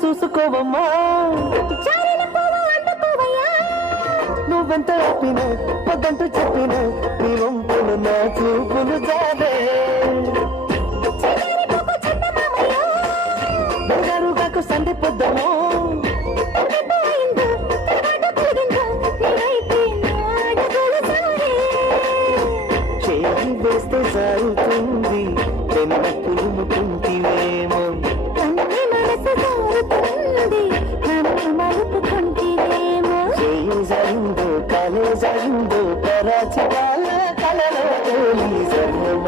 చూసుకోవమ్మా నువ్వెంత ఆపిన పొద్దంటూ చెప్పిన నీ వంపులు నా చూపులు జాలే బంగారు కాకు సండి పొద్దము చేయి వేస్తే సాగుతుంది వెన్న పులుముకుంటివేమో జరిందో కాలే జరిందో పరాచి కాల కలలో జరినమ్మ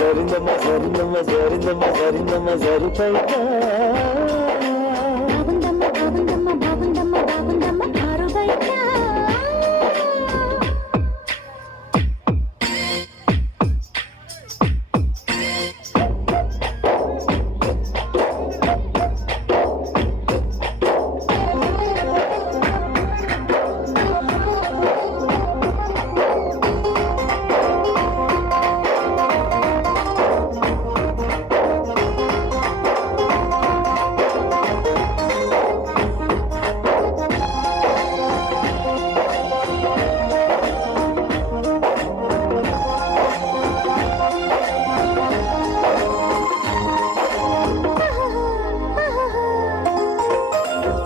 జరినమ్మ జరినమ్మ జరినమ్మ జరినమ్మ జరిపైగా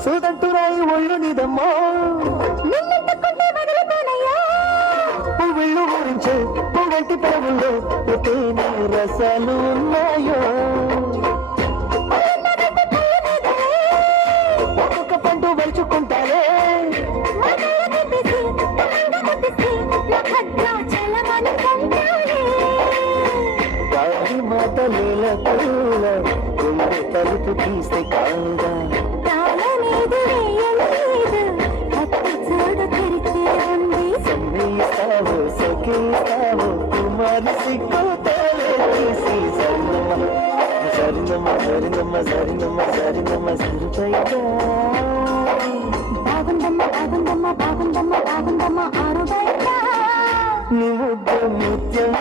చూడంటురాయి ఒళ్ళు నిదమ్మా పువ్వుళ్ళు ఊరించే పువ్వంటి పరుగుల్లో తేనె రసాలు ఉన్నాయో ఒక్కొక్క పండు వలుచుకుంటారే గాలి మాటల పూల గుండె తలుపు తీస్తే కాగా సమ్మీస్తావో సఖీస్తావో కుమారి సిక్కుతావే తీసి సరినమ్మ సరినమ్మ సరినమ్మ సరినమ్మ సరిపైగా నువ్వు ముత్యం